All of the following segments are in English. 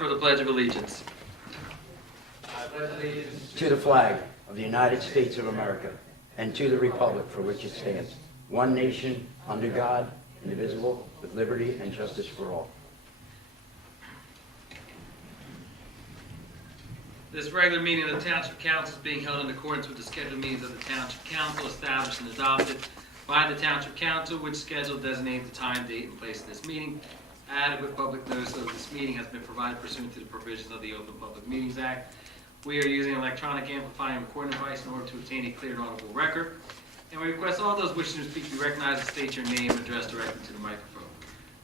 for the Pledge of Allegiance. I pledge allegiance to the flag of the United States of America and to the republic for which it stands, one nation, under God, indivisible, with liberty and justice for all. This regular meeting of the Township Council is being held in accordance with the scheduled meetings of the Township Council established and adopted by the Township Council, which schedule designates the time, date, and place of this meeting. Adequate public notice of this meeting has been provided pursuant to the provisions of the Open Public Meetings Act. We are using an electronic amplifying and recording device in order to obtain a clear and audible record. And we request all those wishing to speak be recognized and state your name and address directly to the microphone.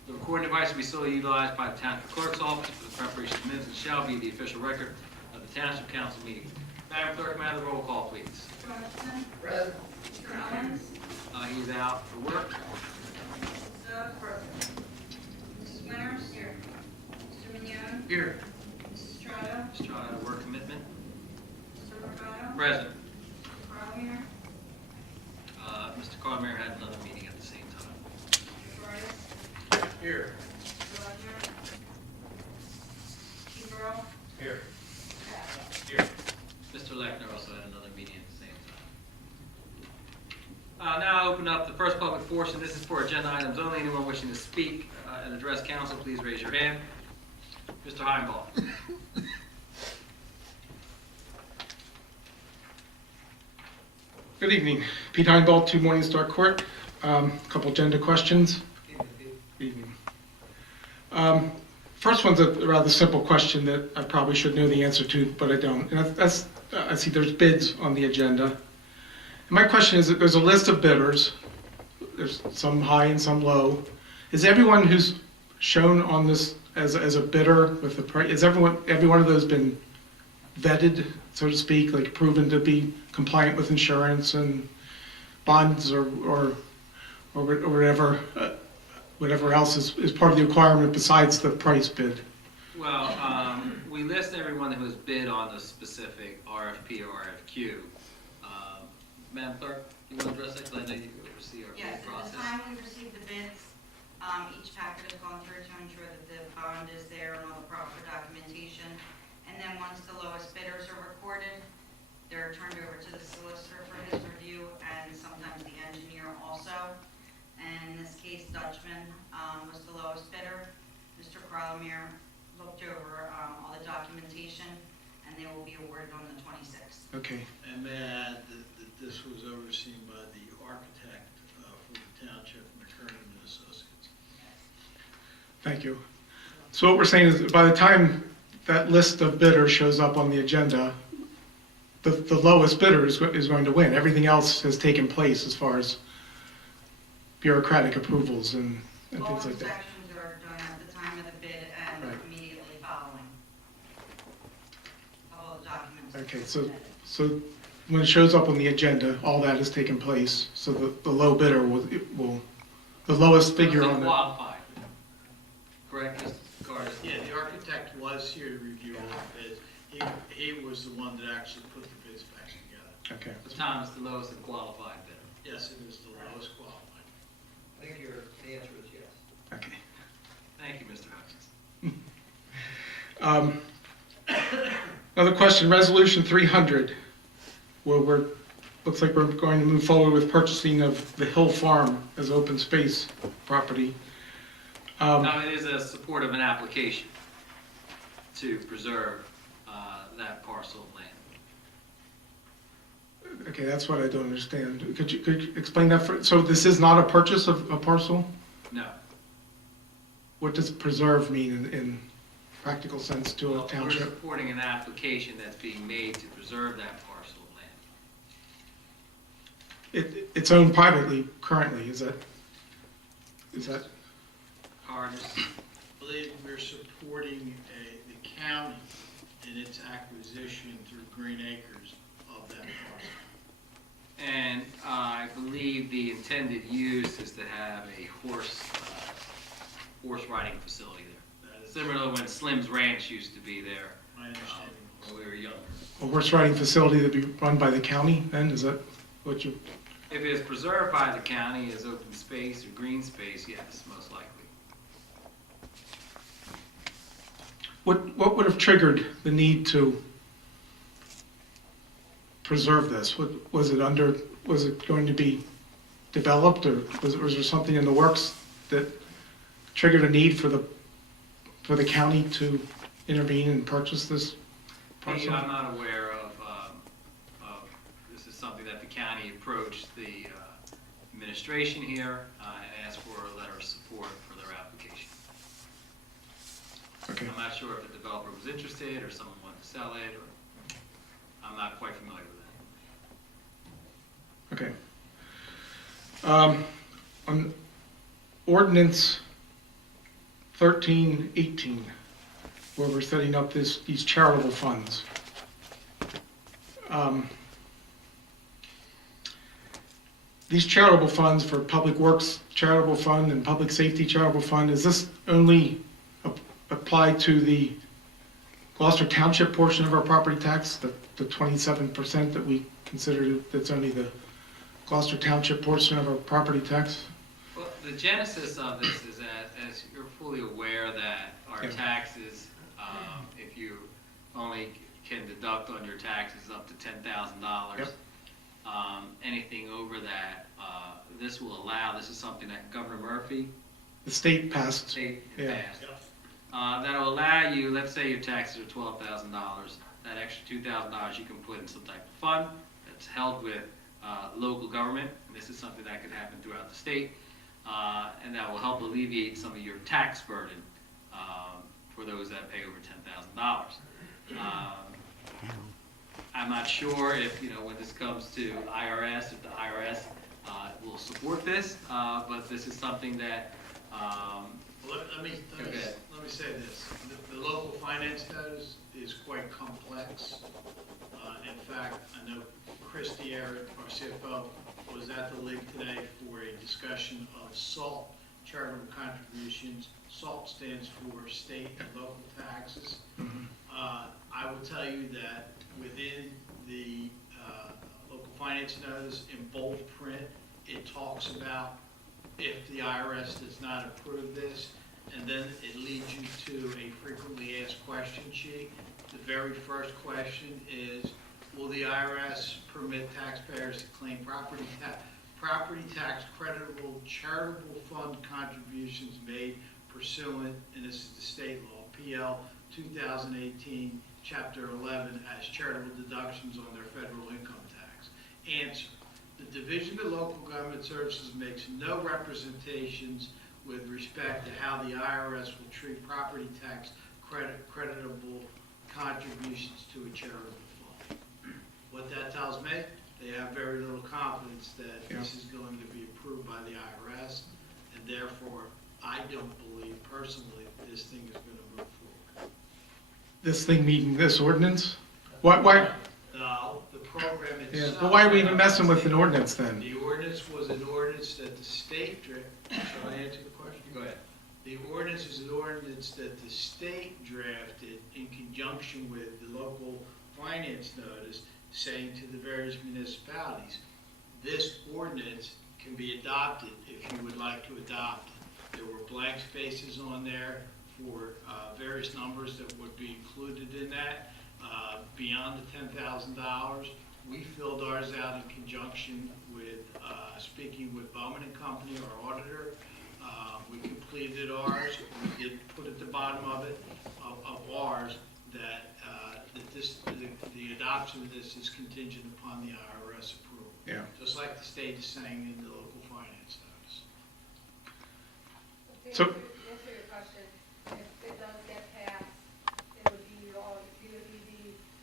The recording device will be solely utilized by the Township Clerk's Office for the preparation of minutes and shall be the official record of the Township Council meeting. Madam Clerk, may I have the roll call, please? Mr. Robinson? present. Mr. Owens? He's out for work. Mrs. Oaks? Present. Mrs. Winters? Here. Mr. Mignone? Here. Mrs. Estrada? Just trying to work commitment. Mr. Mercado? Present. Mr. Carlier? Mr. Carmere had another meeting at the same time. Mr. Torres? Here. Mr. Ledger? Keith Earl? Here. Here. Mr. Lechner also had another meeting at the same time. Now I open up the first public portion. This is for agenda items only. Anyone wishing to speak and address council, please raise your hand. Mr. Heimball. Good evening. Pete Heinball, 2 Morningstar Court. Couple agenda questions. Good evening. First one's a rather simple question that I probably should know the answer to, but I don't. And that's I see there's bids on the agenda. And my question is that there's a list of bidders. There's some high and some low. Is everyone who's shown on this as a bidder with the price, is every one of those been vetted, so to speak, like proven to be compliant with insurance and bonds or whatever else is part of the requirement besides the price bid? Well, we list everyone who has bid on the specific RFP or RFQ. Madam Clerk, you want to address that? Because I know you oversee our Yes, bid at process. the time we received the bids, each packet has gone through to ensure that the bond is there and all the proper documentation. And then once the lowest bidders are recorded, they're turned over to the solicitor for his review and sometimes the engineer also. And in this case, Dutchman was the lowest bidder. Mr. Crowlemere looked over all the documentation and they will be awarded on the 26th. Okay. And may I add that this was overseen by the architect for the township, McKernan and Associates. Thank you. So what we're saying is that by the time that list of bidders shows up on the agenda, the lowest bidder is going to win. Everything else has taken place as far as bureaucratic approvals and All things like that. inspections are done at the time of the bid and Right. immediately following. All the documents. Okay, so when it shows up on the agenda, all that has taken place. So the low bidder will the lowest figure Must on be the. qualified. Correct, Mr. Carter? Yeah, the architect was here to review all the bids. He was the one that actually put the bids back together. Okay. The Tom is the lowest and qualified bidder. Yes, it is the lowest qualified. I think the answer is yes. Okay. Thank you, Mr. Hutchins. Another question, Resolution 300, where looks like we're going to move forward with purchasing of the Hill Farm as open space property. Now, it is a support of an application to preserve that parcel of land. Okay, that's what I don't understand. Could you explain that? So this is not a purchase of a parcel? No. What does preserve mean in practical sense to a Well, we're township? supporting an application that's being made to preserve that parcel of land. It's owned privately currently, is that? Hardest. I believe we're supporting the county in its acquisition through Green Acres of that parcel. And I believe the intended use is to have a horse riding facility there. That is Similar to when Slim's Ranch used to be there my understanding. when we were younger. A horse riding facility that be run by the county then? Is that what you? If it is preserved by the county as open space or green space, yes, most likely. What would have triggered the need to preserve this? Was it going to be developed, or was there something in the works that triggered a need for the county to intervene and purchase this parcel? I'm not aware of, this is something that the county approached the administration here and asked for a letter of support for their application. Okay. I'm not sure if the developer was interested or someone wanted to sell it, or I'm not quite familiar with that. Okay. On ordinance 1318, where we're setting up these charitable funds. These charitable funds for Public Works Charitable Fund and Public Safety Charitable Fund, is this only applied to the Gloucester Township portion of our property tax, the 27% that we consider that's only the Gloucester Township portion of our property tax? Well, the genesis of this is that, as you're fully aware, that our Yeah. taxes, if you only can deduct on your taxes up to $10,000. Yep. Anything over that, this will allow, this is something that Governor Murphy The state passed. state Yeah. passed. That'll allow you, let's say your taxes are $12,000, that extra $2,000 you can put in some type of fund that's held with local government, and this is something that could happen throughout the state, and that will help alleviate some of your tax burden for those that pay over $10,000. I'm not sure if, when this comes to IRS, if the IRS will support this, but this is something that, Let me Okay. say this. The local finance notice is quite complex. In fact, I know Christy Eric, our CFO, was at the league today for a discussion of SALT, charitable contributions. SALT stands for state and local taxes. I will tell you that within the local finance notice in bold print, it talks about if the IRS does not approve this, and then it leads you to a frequently asked question sheet. The very first question is, will the IRS permit taxpayers to claim property tax creditable charitable fund contributions made pursuant, and this is the state law, PL 2018, Chapter 11, as charitable deductions on their federal income tax? Answer: the Division of Local Government Services makes no representations with respect to how the IRS will treat property tax creditable contributions to a charitable fund. What that tells me, they have very little confidence that this is going to be approved by the IRS, and therefore, I don't believe personally that this thing is going to move forward. This thing meeting this ordinance? Why? No, the program Yeah, itself. but why are we even messing with an ordinance then? The ordinance was an ordinance that the state, shall I answer the question? go ahead. The ordinance is an ordinance that the state drafted in conjunction with the local finance notice, saying to the various municipalities, this ordinance can be adopted if you would like to adopt it. There were blank spaces on there for various numbers that would be included in that. Beyond the $10,000, we filled ours out in conjunction with speaking with Bowman and Company, our auditor. We completed ours. We did put at the bottom of it, of ours, that the adoption of this is contingent upon the IRS approval. Yeah. Just like the state is saying in the local finance notice. So- To answer your question, if it does get passed, it would be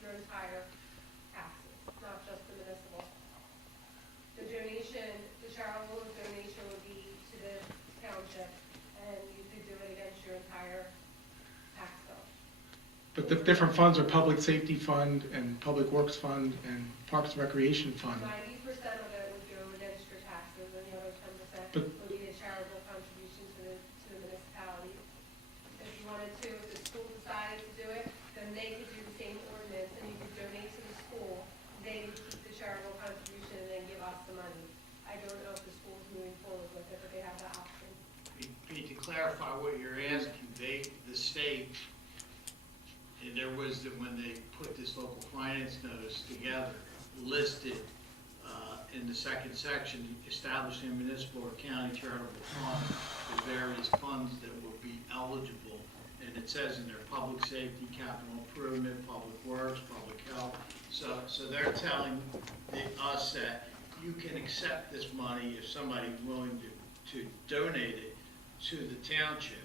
your entire taxes, not just the municipal. The donation, the charitable donation would be to the township, and you could do it against your entire tax bill. But the different funds are Public Safety Fund and Public Works Fund and Parks and Recreation Fund. 90% of it would go against your taxes, and the other 10% But- would be a charitable contribution to the municipality. If you wanted to, if the school decided to do it, then they could do the same ordinance, and you could donate to the school. They would keep the charitable contribution and then give us the money. I don't know if the school's moving forward with it, but they have that option. Pete, to clarify what you're asking, the state in their wisdom, when they put this local finance notice together, listed in the second section, establishing a municipal or county charitable fund with various funds that will be eligible. And it says in there, public safety, capital improvement, public works, public health. So they're telling us that you can accept this money if somebody's willing to donate it to the township,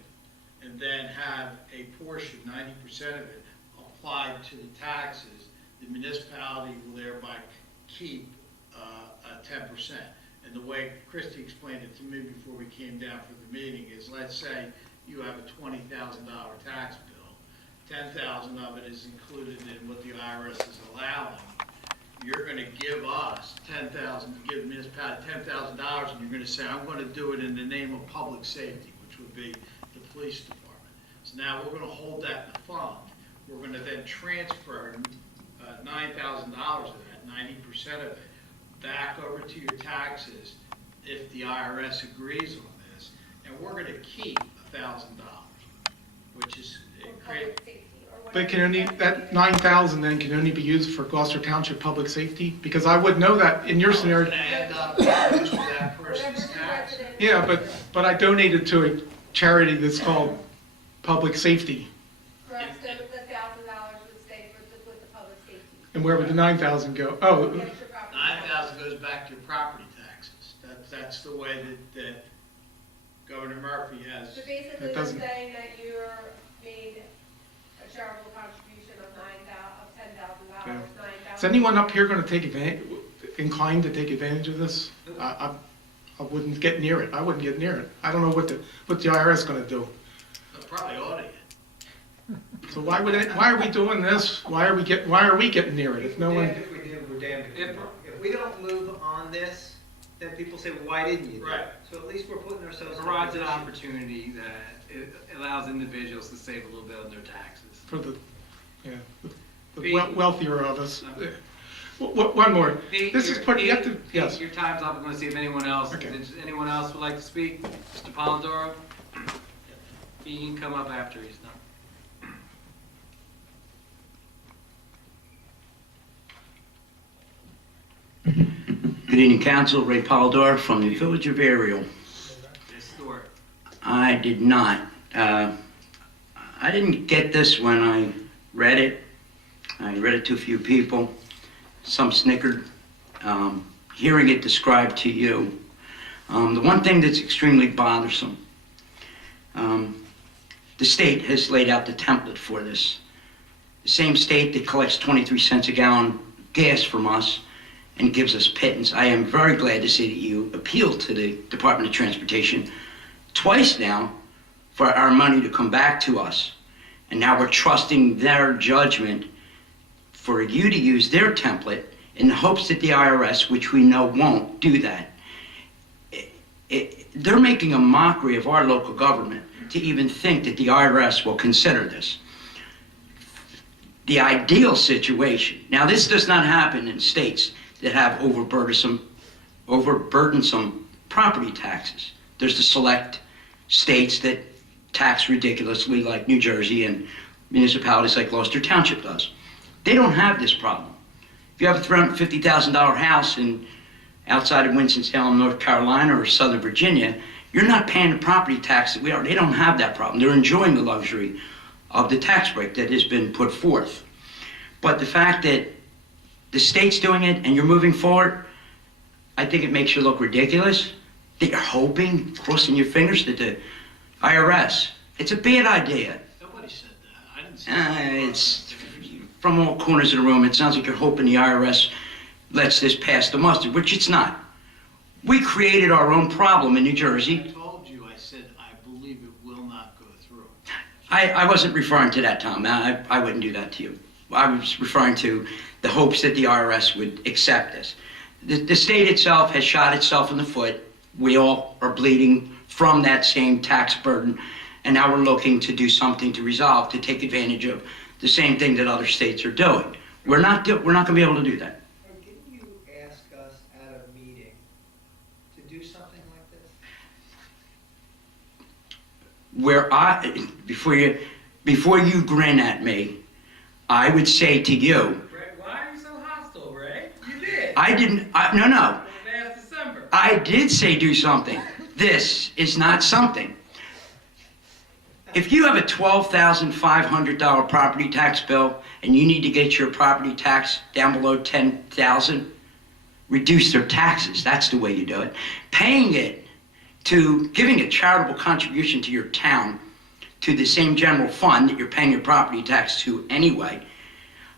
and then have a portion, 90% of it, applied to the taxes. The municipality will thereby keep 10%. And the way Christie explained it to me before we came down for the meeting is, let's say you have a $20,000 tax bill, 10,000 of it is included in what the IRS is allowing. You're going to give us 10,000, give the municipality $10,000, and you're going to say, I'm going to do it in the name of public safety, which would be the police department. So now we're going to hold that in the fund. We're going to then transfer $9,000 of that, 90% of it, back over to your taxes if the IRS agrees on this, and we're going to keep $1,000, which is great. Public safety or whatever. But can only, that 9,000 then can only be used for Gloucester Township public safety? Because I would know that in your It's scenario. going to end up to that person's tax. Yeah, but I donated to a charity that's called Public Safety. Correct, so the $1,000 would stay with the public safety. And where would the 9,000 go? Oh, Get your property. 9,000 goes back to your property taxes. That's the way that Governor Murphy has. So basically, It they're doesn't- saying that you're made a charitable contribution of $10,000, Yeah. $9,000. is anyone up here going to take inclined to take advantage of this? I wouldn't get near it. I wouldn't get near it. I don't know what the IRS is going to do. Probably ought to. So why are we doing this? Why are we getting near it? If no one, Damned if we do, we're damned if we don't. If we don't move on this, then people say, well, why didn't you? do it? Right. So at least we're putting ourselves in a Provides an position. opportunity that it allows individuals to save a little bit on their taxes. for the Pete. wealthier of us. One more. Pete, This is your- put, you have Pete, to, Pete, yes. Your time's up. I'm going to see if anyone else, Okay. anyone else would like to speak. Mr. Polidoro? You can come up after he's done. Good evening, Council. Ray Polidor from the Village of Ariel. Yes, Stuart. I did not. I didn't get this when I read it. I read it to a few people. Some snickered. Hearing it described to you. The one thing that's extremely bothersome, the state has laid out the template for this. The same state that collects 23 cents a gallon gas from us and gives us pittance. I am very glad to see that you appealed to the Department of Transportation twice now for our money to come back to us. And now we're trusting their judgment for you to use their template in the hopes that the IRS, which we know won't do that, they're making a mockery of our local government to even think that the IRS will consider this. The ideal situation, now this does not happen in states that have overburdensome property taxes. There's the select states that tax ridiculously, like New Jersey, and municipalities like Gloucester Township does. They don't have this problem. If you have a $350,000 house outside of Winston-Salem, North Carolina, or Southern Virginia, you're not paying the property tax that we are. They don't have that problem. They're enjoying the luxury of the tax break that has been put forth. But the fact that the state's doing it and you're moving forward, I think it makes you look ridiculous. That you're hoping, crossing your fingers that the IRS, it's a bad idea. Nobody said that. I didn't say that. It's from all corners of the room. It sounds like you're hoping the IRS lets this pass the muster, which it's not. We created our own problem in New Jersey. I told you, I said, I believe it will not go through. I wasn't referring to that, Tom. I wouldn't do that to you. I was referring to the hopes that the IRS would accept this. The state itself has shot itself in the foot. We all are bleeding from that same tax burden, and now we're looking to do something to resolve, to take advantage of the same thing that other states are doing. We're not going to be able to do that. Didn't you ask us at a meeting to do something like this? Before you grin at me, I would say to you, Ray, why are you so hostile, Ray? You did. no, Last December. I did say do something. This is not something. If you have a $12,500 property tax bill and you need to get your property tax down below $10,000, reduce their taxes. That's the way you do it. Paying it to giving a charitable contribution to your town to the same general fund that you're paying your property tax to anyway.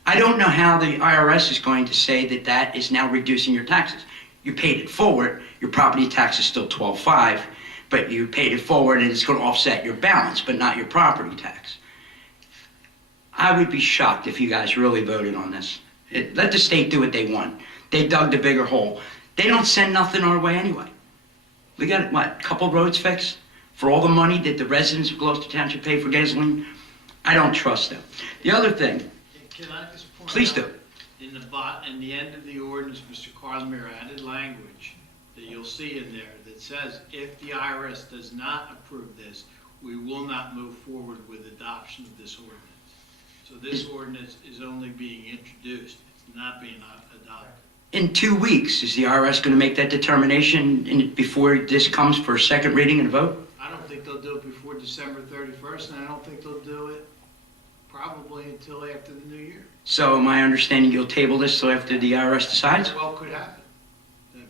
I don't know how the IRS is going to say that that is now reducing your taxes. You paid it forward, your property tax is still $12,500, but you paid it forward and it's going to offset your balance, but not your property tax. I would be shocked if you guys really voted on this. Let the state do what they want. They dug the bigger hole. They don't send nothing our way anyway. We got, what, a couple roads fixed? For all the money that the residents of Gloucester Township pay for gasoline? I don't trust them. The other thing, Can I just point please out, do. in the end of the ordinance, Mr. Carlemere added language that you'll see in there that says, if the IRS does not approve this, we will not move forward with adoption of this ordinance. So this ordinance is only being introduced, it's not being adopted. In 2 weeks, is the IRS going to make that determination before this comes for a second reading and a vote? I don't think they'll do it before December 31st, and I don't think they'll do it probably until after the new year. So am I understanding you'll table this till after the IRS decides? Well, could happen.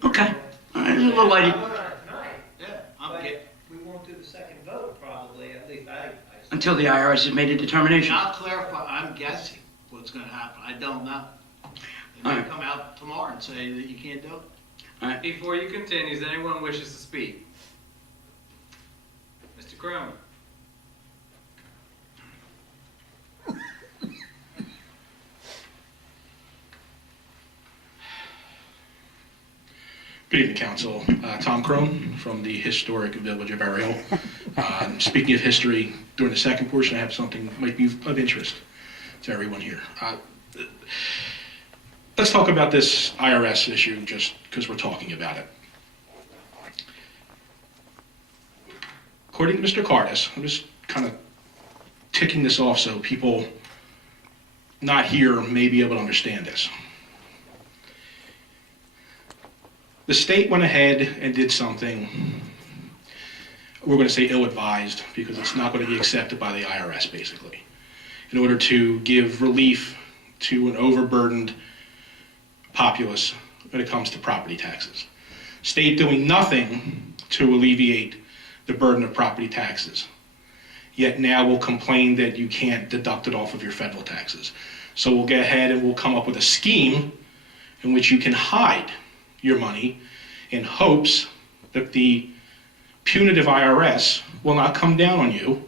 Okay. All right, a little I late. vote on it tonight, Yeah, I'm but getting. we won't do the second vote probably, at least I. Until the IRS has made a determination. I'll clarify, I'm guessing what's gonna happen, I don't know. They may Alright. come out tomorrow and say that you can't do it. Before you continue, does anyone wishes to speak? Mr. Crowe. Good evening, Council. Tom Crone from the historic village of Ariel. Speaking of history, during the second portion, I have something that might be of interest to everyone here. Let's talk about this IRS issue just because we're talking about it. According to Mr. Cardis, I'm just kind of ticking this off so people not here may be able to understand this. The state went ahead and did something, we're going to say ill-advised, because it's not going to be accepted by the IRS, basically, in order to give relief to an overburdened populace when it comes to property taxes. State doing nothing to alleviate the burden of property taxes, yet now will complain that you can't deduct it off of your federal taxes. So we'll go ahead and we'll come up with a scheme in which you can hide your money in hopes that the punitive IRS will not come down on you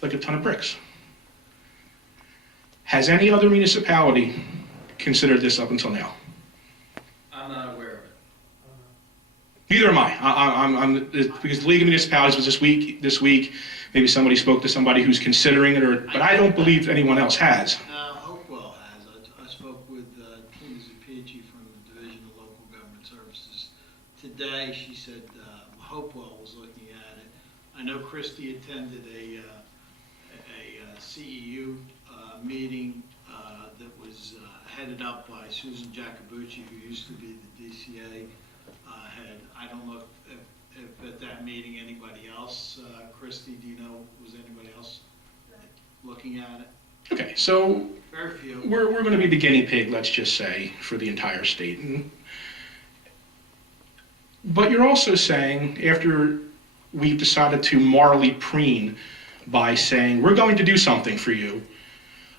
like a ton of bricks. Has any other municipality considered this up until now? I'm not aware of it. Neither am I. Because the League of Municipalities was this week. Maybe somebody spoke to somebody who's considering it, but I don't believe anyone else has. Hopewell has. I spoke with Tina Zupici from the Division of Local Government Services today. She said Hopewell was looking at it. I know Christie attended a CEU meeting that was headed up by Susan Jacobucci, who used to be the DCA head. I don't know if at that meeting anybody else, Christie, do you know, was anybody else looking at it? Okay, so Very few. we're going to be the guinea pig, let's just say, for the entire state. But you're also saying, after we've decided to morally preen by saying, we're going to do something for you,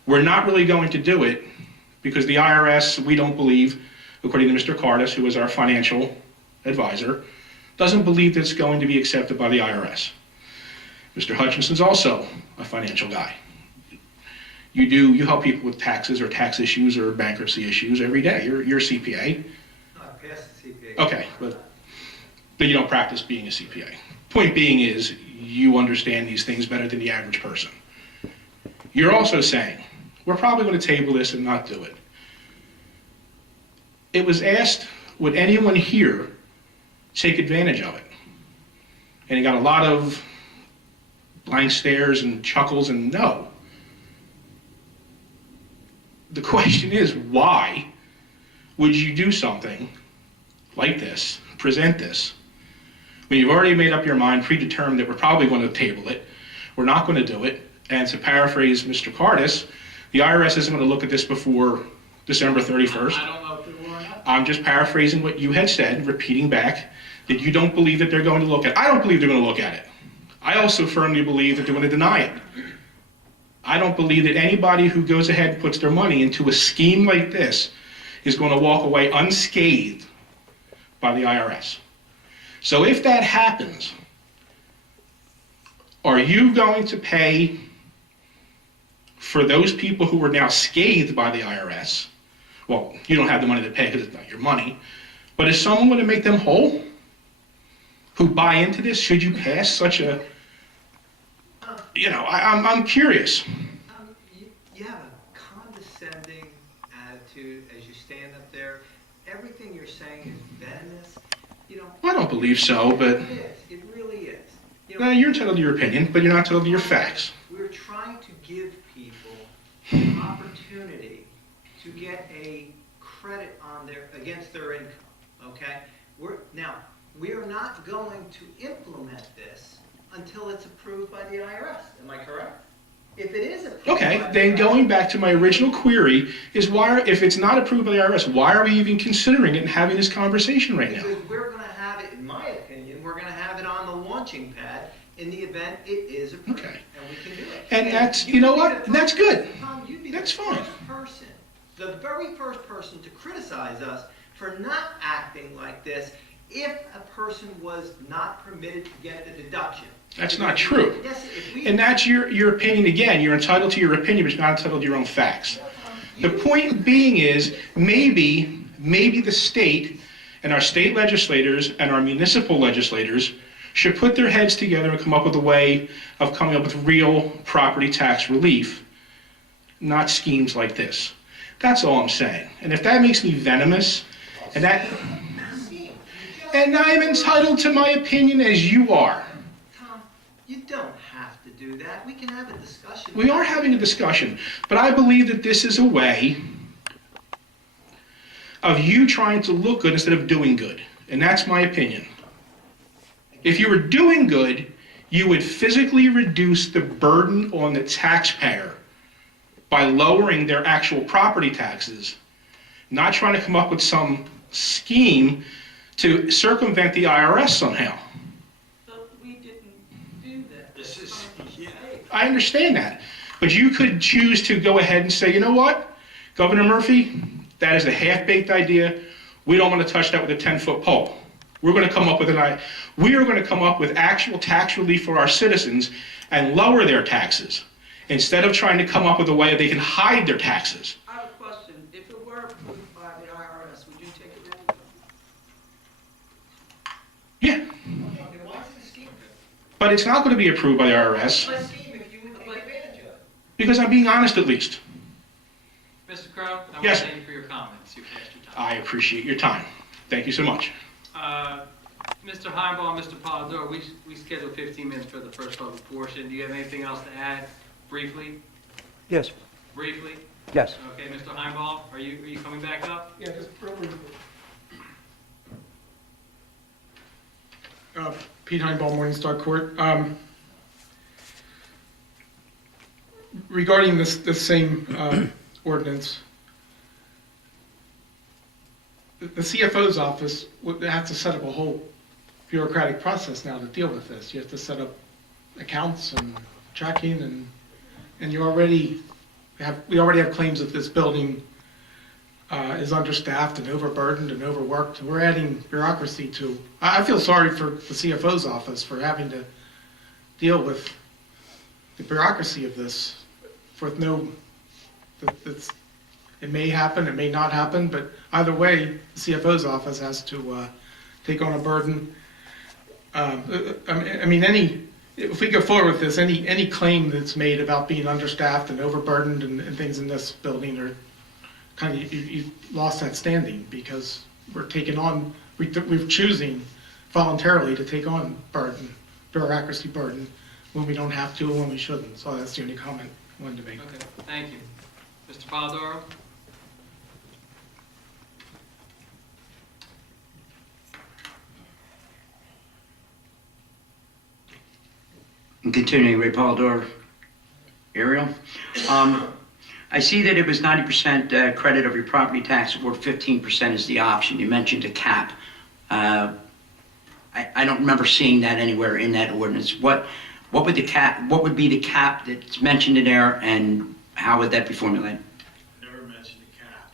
we're not really going to do it because the IRS, we don't believe, according to Mr. Cardis, who is our financial advisor, doesn't believe that it's going to be accepted by the IRS. Mr. Hutchinson's also a financial guy. You help people with taxes or tax issues or bankruptcy issues every day. You're a CPA. I passed the CPA. Okay, but you don't practice being a CPA. Point being is you understand these things better than the average person. You're also saying, we're probably going to table this and not do it. It was asked, would anyone here take advantage of it? And he got a lot of blank stares and chuckles and no. the question is, why would you do something like this, present this, when you've already made up your mind, predetermined that we're probably going to table it, we're not going to do it, and to paraphrase Mr. Cardis, the IRS isn't going to look at this before December 31st. I don't know if it will or not. I'm just paraphrasing what you had said, repeating back, that you don't believe that they're going to look at it. I don't believe they're going to look at it. I also firmly believe that they're going to deny it. I don't believe that anybody who goes ahead and puts their money into a scheme like this is going to walk away unscathed by the IRS. So if that happens, are you going to pay for those people who are now scathed by the IRS? Well, you don't have the money to pay because it's not your money, but is someone going to make them whole who buy into this? Should you pass such a, I'm curious. You have a condescending attitude as you stand up there. Everything you're saying is venomous. I don't believe so, but It is. It really is. you're entitled to your opinion, but you're not entitled to your facts. We're trying to give people an opportunity to get a credit on against their income. Okay? We are not going to implement this until it's approved by the IRS. Am I correct? If it is approved Okay, by the then IRS, going back to my original query is why, if it's not approved by the IRS, why are we even considering it and having this conversation right now? because we're going to have it, in my opinion, we're going to have it on the launching pad in the event it is approved. Okay. And we can do it. And that's, you'd you know be what? the That's first- good. Tom, you'd be That's the fine. first person, the very first person to criticize us for not acting like this if a person was not permitted to get the deduction. That's not true. Yes, if we. And that's your opinion again. You're entitled to your opinion, but you're not entitled to your own facts. The point being is, maybe the state and our state legislators and our municipal legislators should put their heads together and come up with a way of coming up with real property tax relief, not schemes like this. That's all I'm saying. And if that makes me venomous, and I'm entitled to my opinion as you are. Tom, you don't have to do that. We can have a discussion. We are having a discussion, but I believe that this is a way of you trying to look good instead of doing good. And that's my opinion. If you were doing good, you would physically reduce the burden on the taxpayer by lowering their actual property taxes, not trying to come up with some scheme to circumvent the IRS somehow. But we didn't do that. This is, yeah. I understand that. But you could choose to go ahead and say, you know what, Governor Murphy, that is a half-baked idea. We don't want to touch that with a 10-foot pole. We're going to come up with we are going to come up with actual tax relief for our citizens and lower their taxes instead of trying to come up with a way that they can hide their taxes. I have a question. If it were approved by the IRS, would you take it then? Yeah, Then why is the scheme good? but it's not going to be approved by the IRS What's the scheme if you would take advantage of it? because I'm being honest at least. Mr. Crowe, I want Yes. to thank you for your comments. You've passed your time. I appreciate your time. Thank you so much. Mr. Heimball, Mr. Polidoro, we scheduled 15 minutes for the first public portion. Do you have anything else to add briefly? Yes, Briefly? yes. Okay, Mr. Heimball, are you coming back up? Yeah, just real briefly. Pete Heinball, Morningstar Court. Regarding this same ordinance, the CFO's office would have to set up a whole bureaucratic process now to deal with this. You have to set up accounts and tracking, and we already have claims that this building is understaffed and overburdened and overworked. We're adding bureaucracy to. I feel sorry for the CFO's office for having to deal with the bureaucracy of this. It may happen, it may not happen, but either way, the CFO's office has to take on a burden. If we go forward with this, any claim that's made about being understaffed and overburdened and things in this building are kind of, you've lost that standing because we're choosing voluntarily to take on bureaucracy burden when we don't have to or when we shouldn't. So that's the only comment I wanted to make. Okay, thank you. Mr. Polidoro? And continuing, Ray Polidor, Ariel. I see that it was 90% credit of your property tax, or 15% is the option. You mentioned a cap. I don't remember seeing that anywhere in that ordinance. What would the cap? What would be the cap that's mentioned in there, and how would that be formulated? Never mentioned a cap.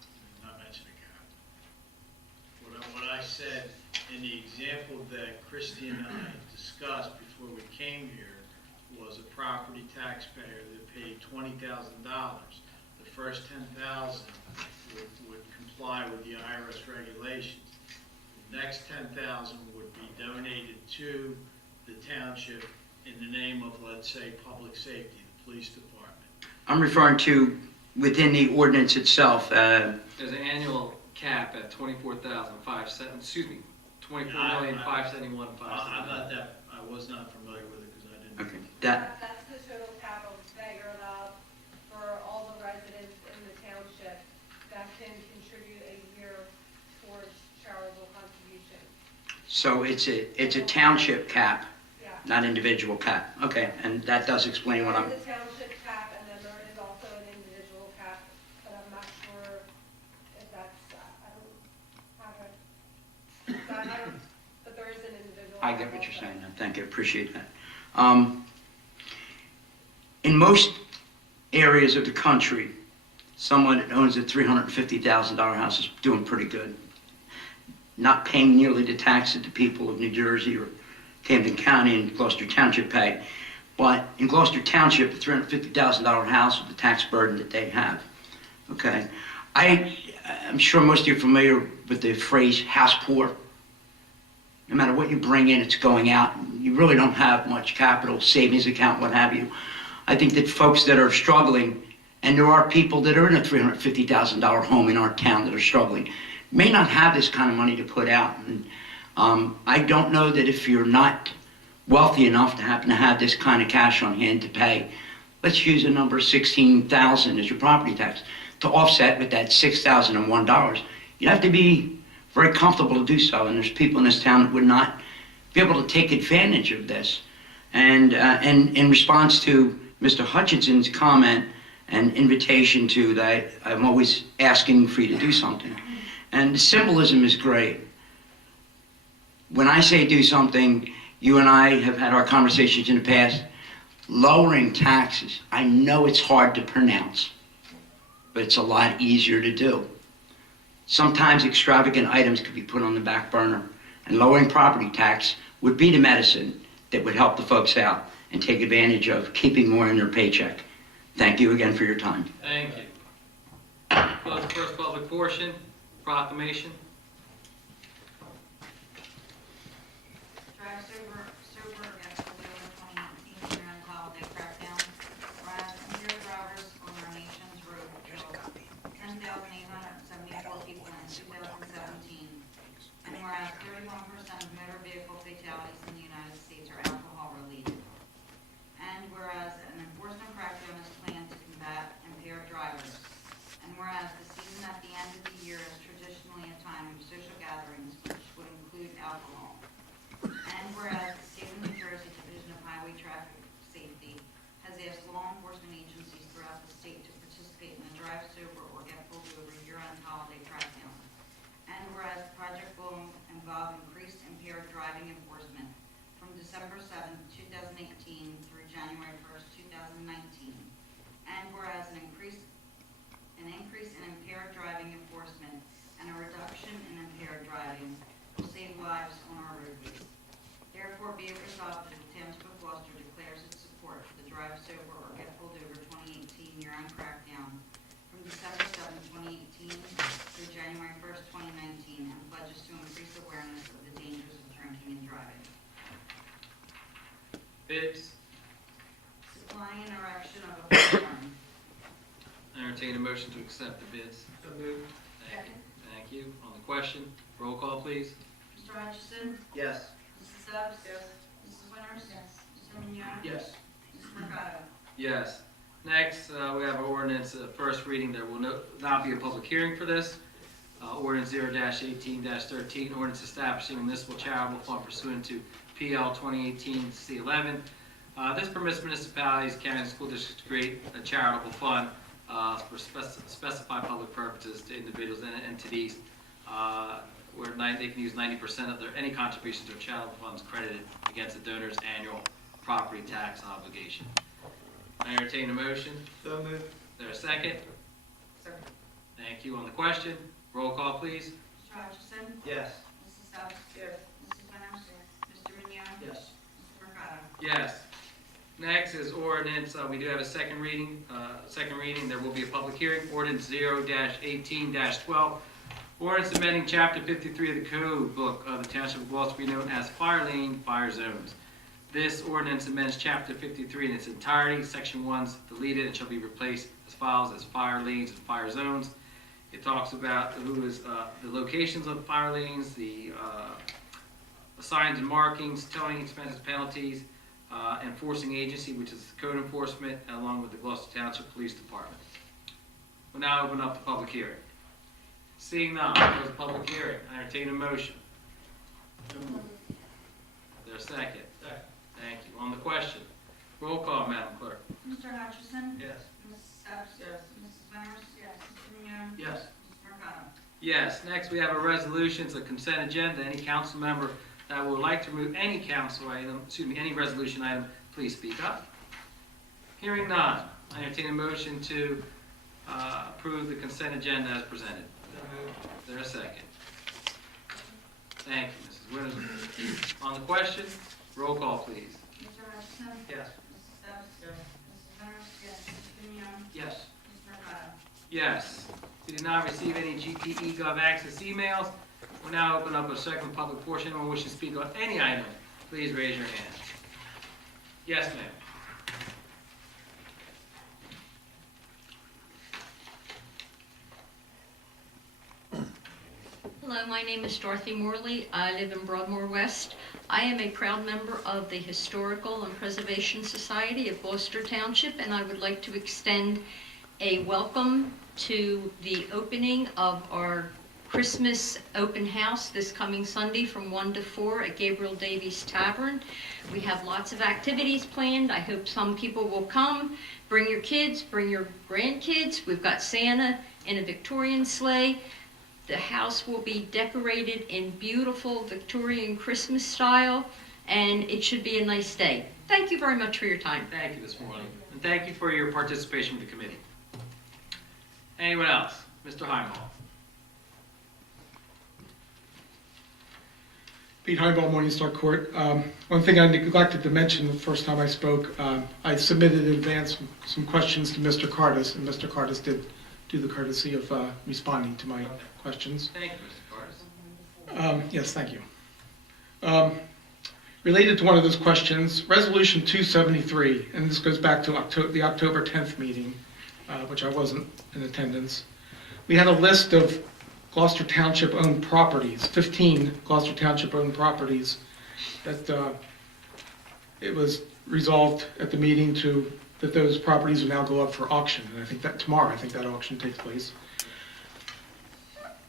Did not mention a cap. What I said in the example that Christie and I discussed before we came here was a property taxpayer that paid $20,000. The first $10,000 would comply with the IRS regulations. The next $10,000 would be donated to the township in the name of, let's say, public safety, the police department. I'm referring to within the ordinance itself. There's an annual cap at 24,570, excuse me, 24,571,570. I'm not that, I was not familiar with it because I didn't. Okay, that, That's the total cap that you're allowed for all the residents in the township that can contribute a year towards charitable contribution. so it's a township cap, Yeah. not individual cap. Okay, and that does explain what I'm. There's a township cap, and then there is also an individual cap, but I'm not sure if that's, I don't have it. But there is an individual. I cap get what you're also. saying now. Thank you. Appreciate that. In most areas of the country, someone that owns a $350,000 house is doing pretty good. Not paying nearly the tax that the people of New Jersey or Camden County and Gloucester Township pay. But in Gloucester Township, the $350,000 house with the tax burden that they have. Okay? I'm sure most of you are familiar with the phrase house poor. No matter what you bring in, it's going out. You really don't have much capital, savings account, what have you. I think that folks that are struggling, and there are people that are in a $350,000 home in our town that are struggling, may not have this kind of money to put out. And I don't know that if you're not wealthy enough to happen to have this kind of cash on hand to pay, let's use a number, $16,000 as your property tax, to offset with that $6,001. You'd have to be very comfortable to do so, and there's people in this town that would not be able to take advantage of this. And in response to Mr. Hutchinson's comment and invitation to that, I'm always asking for you to do something. And the symbolism is great. When I say do something, you and I have had our conversations in the past. Lowering taxes, I know it's hard to pronounce, but it's a lot easier to do. Sometimes extravagant items could be put on the back burner, and lowering property tax would be the medicine that would help the folks out and take advantage of keeping more in their paycheck. Thank you again for your time. Thank you. Close the first public portion. Proclamation. Drive sober against the wheel of 2018 year-end holiday crackdown. Whereas near drivers on our nation's road killed 10,874 people in 2017. And whereas 31% of motor vehicle fatalities in the United States are alcohol related. And whereas an enforcement crackdown is planned to combat impaired drivers. And whereas the season at the end of the year is traditionally a time of social gatherings, which would include alcohol. And whereas the state of New Jersey Division of Highway Traffic Safety has asked law enforcement agencies throughout the state to participate in the Drive Sober or Get Pulled Over year-end holiday crackdown. And whereas the project will involve increased impaired driving enforcement from December 7th, 2018 through January 1st, 2019. And whereas an increase in impaired driving enforcement and a reduction in impaired driving will save lives on our roadways. Therefore, be it resolved that the Township of Gloucester declares its support for the Drive Sober or Get Pulled Over 2018 year-end crackdown from December 7th, 2018 through January 1st, 2019, and pledges to increase awareness of the dangers of drinking and driving. Bids. Supply and erection of a firearm. Entertain a motion to accept the bids. So moved. Thank you. Thank you. On the question, roll call, please. Mr. Hutchison? Yes. Mrs. Stubbs? Yes. Mrs. Winters? Yes. Mr. Mignone? Yes. Mrs. Mercado? Yes. Next, we have our ordinance, first reading. There will not be a public hearing for this. Ordinance 0-18-13, ordinance establishing a municipal charitable fund pursuant to PL 2018-C11. This permits municipalities, counties, and school districts to create a charitable fund for specified public purposes to individuals and entities, where they can use 90% of any contribution to a charitable funds credited against the donor's annual property tax obligation. I entertain a motion. So moved. Is there a second? Second. Thank you. On the question, roll call, please. Mr. Hutchison? Yes. Mrs. Stubbs? Yes. Mrs. Benner? Mr. Mignon? Yes. Mr. Mercado? Yes. Next is ordinance, we do have a second reading. There will be a public hearing. Ordinance 0-18-12. Ordinance amending Chapter 53 of the Code Book of the Township of Gloucester, be known as Fire Lane Fire Zones. This ordinance amends Chapter 53 in its entirety. Section 1's deleted and shall be replaced as follows: as fire lanes and fire zones. It talks about the locations of fire lanes, the signs and markings, towing expenses, penalties, enforcing agency, which is code enforcement, along with the Gloucester Township Police Department. We'll now open up the public hearing. Seeing none, close the public hearing. I entertain a motion. Is there a second? Second. Thank you. On the question, roll call, Madam Clerk. Mr. Hutchison? Yes. Mrs. Stubbs? Yes. Mrs. Benner? Yes. Mr. Mignon? Yes. Mr. Mercado? Yes, next we have a resolution, it's a consent agenda. Any council member that would like to remove any any resolution item, please speak up. Hearing none, I entertain a motion to approve the consent agenda as presented. Is there a second? Thank you, Mrs. Winters. On the question, roll call, please. Mr. Hutchison? Yes. Mrs. Stubbs? Yes. Mrs. Benner? Yes. Mr. Mignon? Yes. Mr. Mercado? Yes. We did not receive any GPE Gov Access emails. We'll now open up a second public portion. Anyone wishing to speak on any item, please raise your hand. Yes, ma'am. Hello, my name is Dorothy Morley. I live in Broadmoor West. I am a proud member of the Historical and Preservation Society of Gloucester Township, and I would like to extend a welcome to the opening of our Christmas open house this coming Sunday from 1 to 4 at Gabriel Davies Tavern. We have lots of activities planned. I hope some people will come. Bring your kids, bring your grandkids. We've got Santa in a Victorian sleigh. The house will be decorated in beautiful Victorian Christmas style, and it should be a nice day. Thank you very much for your time. Thank you this morning, and thank you for your participation with the committee. Anyone else? Mr. Heimel. Pete Heimbaugh, Morningstar Court. One thing I neglected to mention the first time I spoke, I submitted in advance some questions to Mr. Cardis, and Mr. Cardis did do the courtesy of responding to my questions. Thank you, Mr. Cardis. Yes, thank you. Related to one of those questions, Resolution 273, and this goes back to the October 10th meeting, which I wasn't in attendance. We had a list of Gloucester Township-owned properties, 15 Gloucester Township-owned properties, that it was resolved at the meeting that those properties will now go up for auction, and I think that tomorrow, that auction takes place.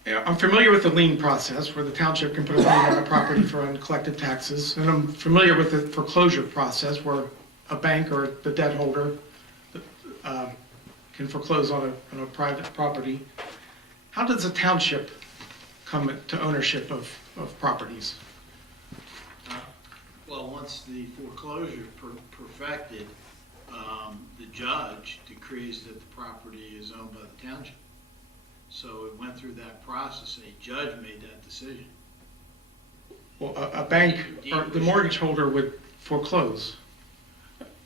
I'm familiar with the lien process, where the township can put a lien on the property for uncollected taxes, and I'm familiar with the foreclosure process, where a bank or the debt holder can foreclose on a private property. How does the township come to ownership of properties? Well, once the foreclosure perfected, the judge decrees that the property is owned by the township. So it went through that process. A judge made that decision. Well, a bank or the mortgage holder would foreclose.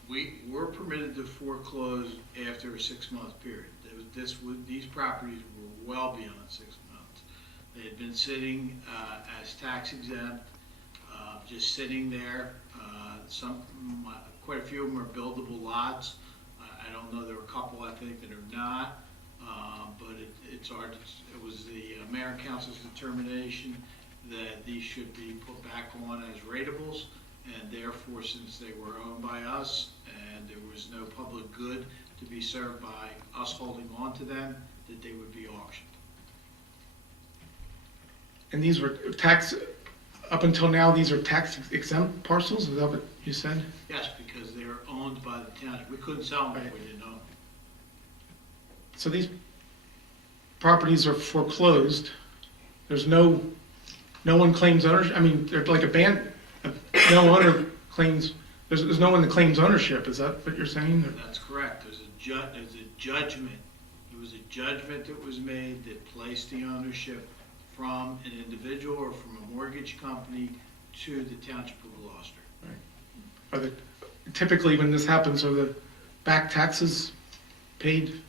We were permitted to foreclose after a 6-month period. These properties were well beyond 6 months. They had been sitting as tax exempt, just sitting there. Quite a few of them are buildable lots. I don't know, there are a couple I think that are not, but it's hard. It was the mayor and council's determination that these should be put back on as ratables, and therefore, since they were owned by us and there was no public good to be served by us holding on to them, that they would be auctioned. And these were up until now, these are tax exempt parcels, is that what you said? Yes, because they are owned by the township. We couldn't sell them if we didn't own them. So these properties are foreclosed, there's no one claims ownership, I mean, they're like no owner claims, there's no one that claims ownership, is that what you're saying? That's correct. There's a judgment. There was a judgment that was made that placed the ownership from an individual or from a mortgage company to the Township of Gloucester. Typically, when this happens, are the back taxes paid?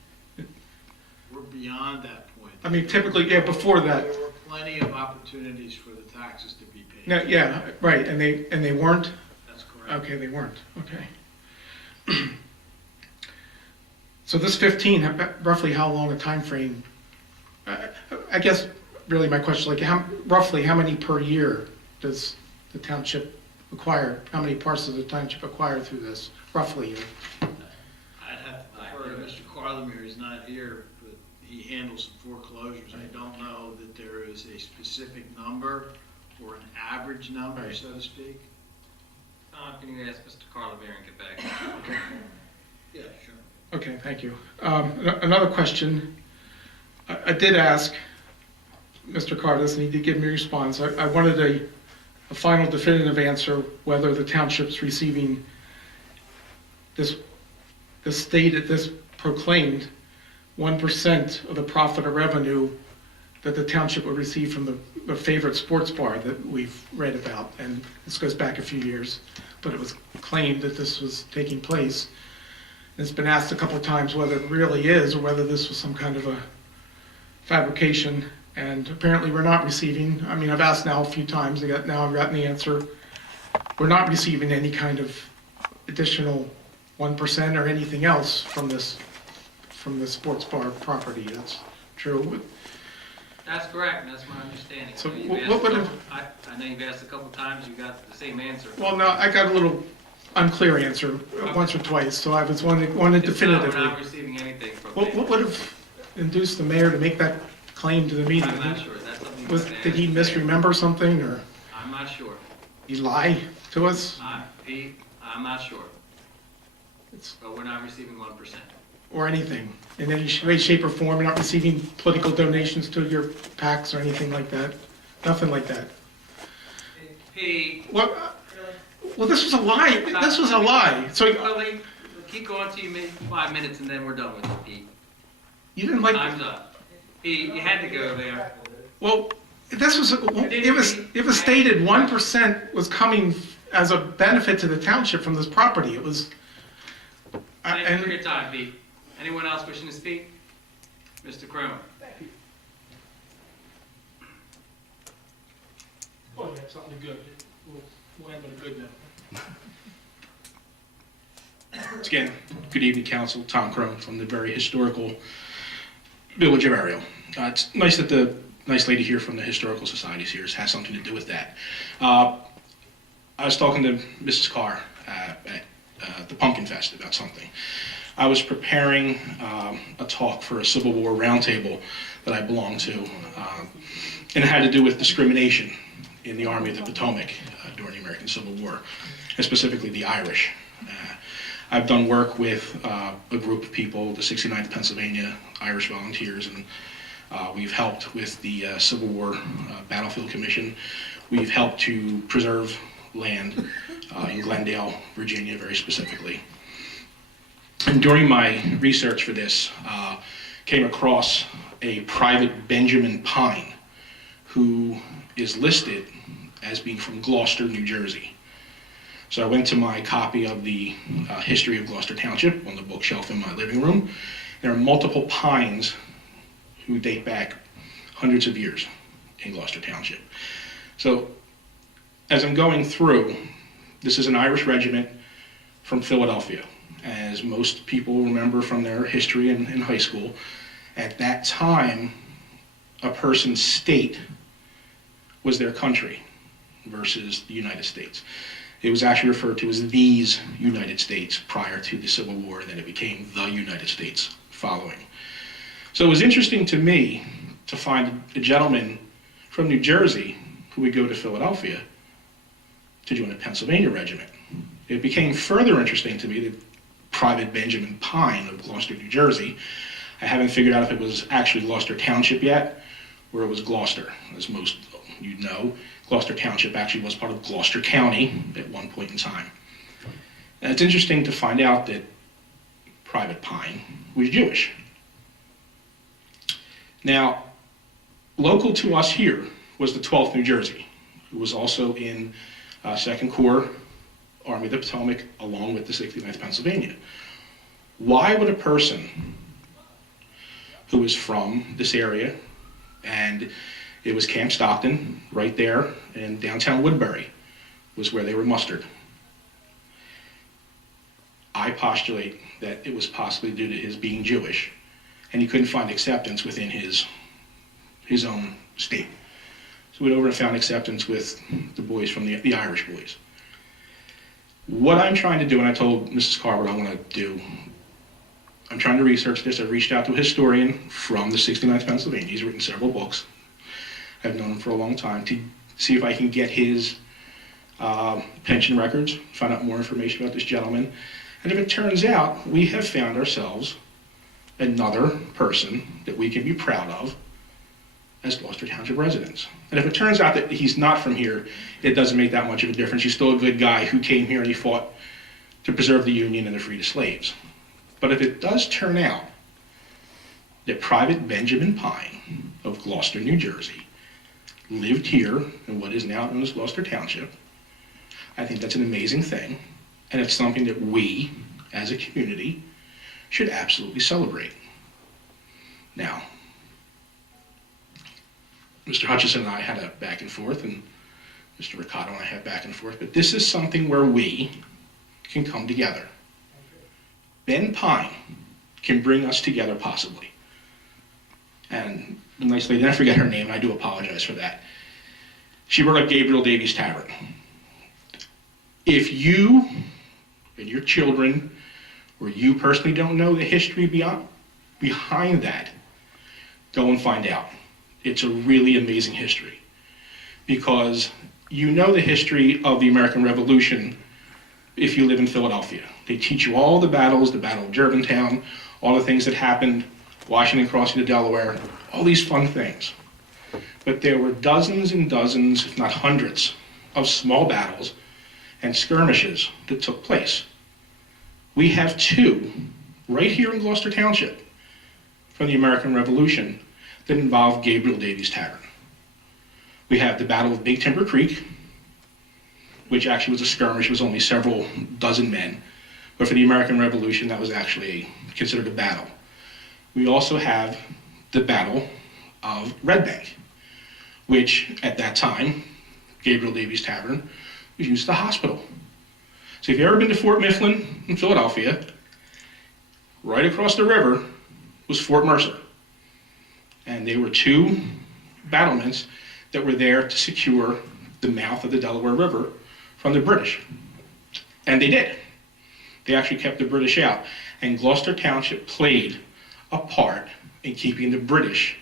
We're beyond that point. I mean, typically, yeah, before that. There were plenty of opportunities for the taxes to be paid. No, yeah, right, and they weren't? That's correct. Okay, they weren't, okay. So this 15, roughly how long a time frame? I guess, really my question is like, roughly how many per year does the township acquire? How many parcels does the township acquire through this, roughly? I'd have to defer to Mr. Carlemere, he's not here, but he handles some foreclosures. I don't know that there is a specific number or an average number, Right. so to speak. Can you ask Mr. Carlemere and get back? Yeah, sure. Okay, thank you. Another question. I did ask Mr. Cardis, and he did give me a response. I wanted a final definitive answer whether the township's receiving this stated, this proclaimed 1% of the profit or revenue that the township would receive from the favorite sports bar that we've read about. And this goes back a few years, but it was claimed that this was taking place. It's been asked a couple of times whether it really is or whether this was some kind of a fabrication, and apparently we're not receiving, I mean, I've asked now a few times, now I've gotten the answer, we're not receiving any kind of additional 1% or anything else from the sports bar property. That's true. That's correct, and that's my understanding. So I know you've what asked would a have- couple- I know you've asked a couple times, you got the same answer. Well, no, I got a little unclear answer once or twice, so I was wanted It's not, we're definitively. not receiving anything from What them. would have induced the mayor to make that claim to the meeting? I'm not sure, that's something. you have to Did he ask. misremember something, or I'm not sure. he lie to us? Pete, I'm not sure, It's- but we're not receiving 1%. Or anything, in any way, shape, or form? You're not receiving political donations to your PACs or anything like that? Nothing like that? Pete, Well, this was a lie. This was a lie. So Willie, keep going till you make 5 minutes and then we're done with it, Pete. you didn't like, Time's up. Pete, you had to go there. well, this was, it was stated 1% was coming as a benefit to the township from this property. It was, Thank you for and your time, Pete. Anyone else wishing to speak? Mr. Cromer. Oh, yeah, something good. We'll end on a good note. Once again, good evening, Council. Tom Crone from the very historical Village of Ariel. It's nice that the nice lady here from the Historical Societies here has something to do with that. I was talking to Mrs. Carr at the Pumpkin Fest about something. I was preparing a talk for a Civil War roundtable that I belong to, and it had to do with discrimination in the Army of the Potomac during the American Civil War, and specifically the Irish. I've done work with a group of people, the 69th Pennsylvania Irish Volunteers, and we've helped with the Civil War Battlefield Commission. We've helped to preserve land in Glendale, Virginia, very specifically. And during my research for this, came across a private Benjamin Pine, who is listed as being from Gloucester, New Jersey. So I went to my copy of the history of Gloucester Township on the bookshelf in my living room. There are multiple Pines who date back hundreds of years in Gloucester Township. So as I'm going through, this is an Irish regiment from Philadelphia. As most people remember from their history in high school, at that time, a person's state was their country versus the United States. It was actually referred to as these United States prior to the Civil War, and then it became the United States following. So it was interesting to me to find a gentleman from New Jersey who would go to Philadelphia to join a Pennsylvania regiment. It became further interesting to me that Private Benjamin Pine of Gloucester, New Jersey, I haven't figured out if it was actually Gloucester Township yet, or it was Gloucester, as most you know. Gloucester Township actually was part of Gloucester County at one point in time. And it's interesting to find out that Private Pine was Jewish. Now, local to us here was the 12th New Jersey, who was also in 2nd Corps, Army of the Potomac, along with the 69th Pennsylvania. Why would a person who was from this area, and it was Camp Stockton, right there in downtown Woodbury, was where they were mustered. I postulate that it was possibly due to his being Jewish, and he couldn't find acceptance within his own state. So we went over and found acceptance with the boys from the Irish boys. What I'm trying to do, and I told Mrs. Carr what I want to do, I'm trying to research this. I've reached out to a historian from the 69th Pennsylvania. He's written several books. I've known him for a long time, to see if I can get his pension records, find out more information about this gentleman. And if it turns out we have found ourselves another person that we can be proud of as Gloucester Township residents. And if it turns out that he's not from here, it doesn't make that much of a difference. He's still a good guy who came here and he fought to preserve the Union and to free the slaves. But if it does turn out that Private Benjamin Pine of Gloucester, New Jersey, lived here in what is now known as Gloucester Township, I think that's an amazing thing, and it's something that we, as a community, should absolutely celebrate. Now, Mr. Hutchison and I had a back and forth, and Mr. Ricardo and I had back and forth, but this is something where we can come together. Ben Pine can bring us together possibly. And the nice lady, and I forget her name, and I do apologize for that. She brought up Gabriel Davies Tavern. If you and your children, or you personally don't know the history behind that, go and find out. It's a really amazing history. Because you know the history of the American Revolution if you live in Philadelphia. They teach you all the battles, the Battle of Germantown, all the things that happened, Washington crossing the Delaware, all these fun things. But there were dozens and dozens, if not hundreds, of small battles and skirmishes that took place. We have two right here in Gloucester Township from the American Revolution that involve Gabriel Davies Tavern. We have the Battle of Big Timber Creek, which actually was a skirmish. It was only several dozen men. But for the American Revolution, that was actually considered a battle. We also have the Battle of Red Bank, which at that time, Gabriel Davies Tavern was used as a hospital. So if you've ever been to Fort Mifflin in Philadelphia, right across the river was Fort Mercer. And they were two battlements that were there to secure the mouth of the Delaware River from the British. And they did. They actually kept the British out. And Gloucester Township played a part in keeping the British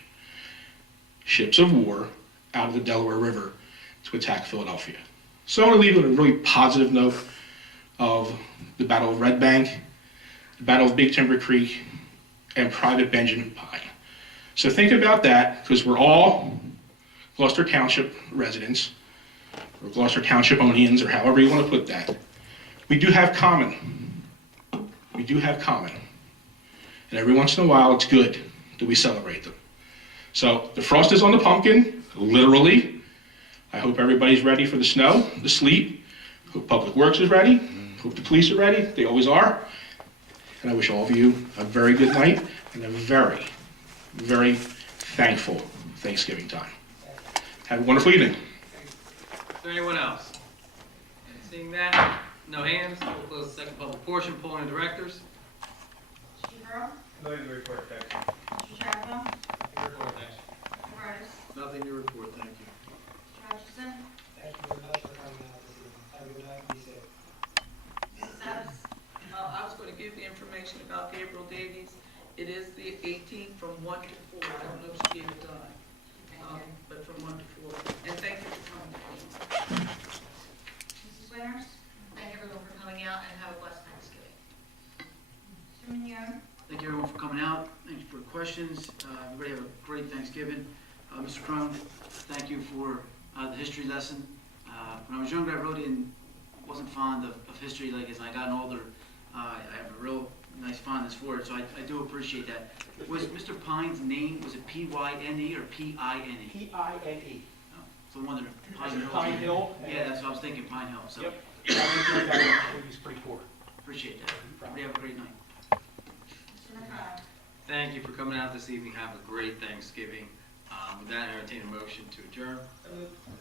ships of war out of the Delaware River to attack Philadelphia. So I want to leave it on a really positive note of the Battle of Red Bank, the Battle of Big Timber Creek, and Private Benjamin Pine. So think about that, because we're all Gloucester Township residents, or Gloucester Townshipians, or however you want to put that. We do have common. We do have common. And every once in a while, it's good that we celebrate them. So the frost is on the pumpkin, literally. I hope everybody's ready for the snow, the sleet. Hope Public Works is ready. Hope the police are ready. They always are. And I wish all of you a very good night and a very, very thankful Thanksgiving time. Have a wonderful evening. Is there anyone else? Seeing that, no hands, we'll close the second public portion, polling the directors. Mr. Burrow? Nothing to report, thank you. Mr. Charitable? Report, thanks. Mr. Curtis? Nothing to report, thank you. Mr. Hutchison? Thank you very much for coming out this evening. Have a good night, be safe. is the 18th from 1 to 4. I don't know if she gave a time, but from 1 to 4. And thank you for coming. Mrs. Winters? Thank everyone for coming out and have a blessed Thanksgiving. Mr. Mignone? Thank you everyone for coming out. Thank you for the questions. Everybody have a great Thanksgiving. Mr. Crone, thank you for the history lesson. When I was younger, I really wasn't fond of history. Like as I gotten older, I have a real nice fondness for it. So I do appreciate that. Was Mr. Pine's name, was it P-Y-N-E or P-I-N-E? P-I-N-E. Oh, so wonder Is it Pine Hill? Yeah, that's what I was thinking, Pine Hill. So Yep. He's pretty poor. appreciate that. Everybody have a great night. Mr. McConnell? Thank you for coming out this evening. Have a great Thanksgiving. With that, I entertain a motion to adjourn.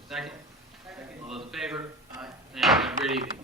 Second? All those in favor? Aye. Thank you. Have a great evening.